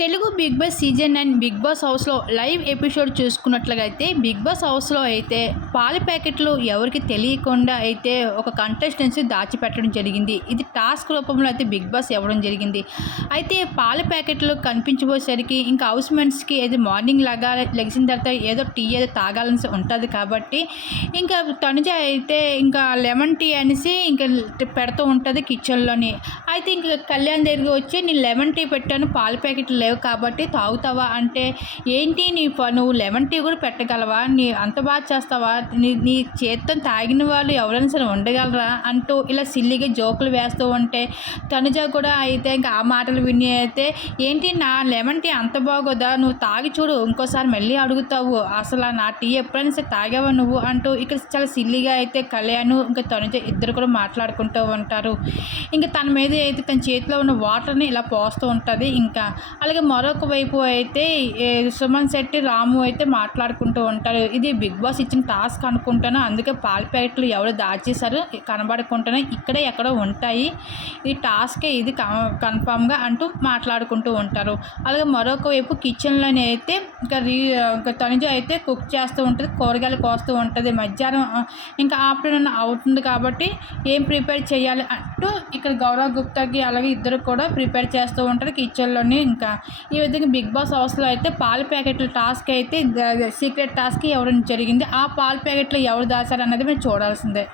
Telugu Bigg Boss season nine Bigg Boss హౌస్లో live episode చూసుకున్నట్లుగా అయితే బిగ్ బాస్ హౌస్లో అయితే పాల ప్యాకెట్లు ఎవరికి తెలియకుండా అయితే ఒక కంటెస్టెన్సీ దాచిపెట్టడం జరిగింది. ఇది టాస్క్ రూపంలో అయితే బిగ్ బాస్ ఇవ్వడం జరిగింది. అయితే పాల ప్యాకెట్లు కనిపించబోసరికి ఇంకా హౌస్ మెంట్స్కి ఏదో మార్నింగ్ లాగా లెగిసిన తర్వాత ఏదో టీ ఏదో తాగాలని ఉంటుంది కాబట్టి ఇంకా తనుజ అయితే ఇంకా లెమన్ టీ అనేసి ఇంకా పెడుతూ ఉంటుంది కిచెన్లోని అయితే ఇంకా కళ్యాణ్ దగ్గరికి వచ్చి నేను లెమన్ టీ పెట్టాను పాల ప్యాకెట్లు లేవు కాబట్టి తాగుతావా అంటే ఏంటి నీ నువ్వు లెమన్ టీ కూడా పెట్టగలవా? నీ అంత బాగా చేస్తావా? నీ నీ చేత్తో తాగిన వాళ్ళు ఎవరైనా సరే ఉండగలరా? అంటూ ఇలా సిల్లిగా జోకులు వేస్తూ ఉంటే తనుజ కూడా అయితే ఇంకా ఆ మాటలు విని అయితే ఏంటి నా లెమన్ టీ అంత బాగోదా? నువ్వు తాగి చూడు ఇంకోసారి మళ్ళీ అడుగుతావు. అసలు నా టీ ఎప్పుడైనా సరే తాగావా నువ్వు? అంటూ ఇక్కడ చాలా సిల్లిగా అయితే కళ్యాణ్ ఇంకా తనుజ ఇద్దరు కూడా మాట్లాడుకుంటూ ఉంటారు. ఇంకా తన మీద అయితే తన చేతిలో ఉన్న వాటర్ని ఇలా పోస్తూ ఉంటుంది. ఇంకా అలాగే మరొక వైపు అయితే సుమన్ శెట్టి రాము అయితే మాట్లాడుకుంటూ ఉంటారు. ఇది బిగ్ బాస్ ఇచ్చిన టాస్క్ అనుకుంటాను. అందుకే పాల ప్యాకెట్లు ఎవరు దాచేశారు కనబడుకుంటాను ఇక్కడే ఎక్కడో ఉంటాయి. ఈ టాస్కే ఇది కన్ఫామ్గా అంటూ మాట్లాడుకుంటూ ఉంటారు. అలాగే మరొక వైపు కిచెన్లోనే అయితే ఇంకా రీ ఇంకా తనుజ అయితే కుక్ చేస్తూ ఉంటుంది కూరగాయలు కోస్తూ ఉంటుంది. మధ్యాహ్నం ఇంకా ఆఫ్టర్నూన్ అవుతుంది కాబట్టి ఏం ప్రిపేర్ చేయాలి అంటూ ఇక్కడ గౌరవ్ గుప్తాకి అలాగే ఇద్దరు కూడా ప్రిపేర్ చేస్తూ ఉంటారు కిచెన్లోని. ఇంకా ఈ విధంగా బిగ్ బాస్ హౌస్లో అయితే పాల ప్యాకెట్ల టాస్క్ అయితే సీక్రెట్ టాస్క్ ఎవరు జరిగింది ఆ పాల ప్యాకెట్లు ఎవరు దాచారు అన్నది మేము చూడాల్సిందే.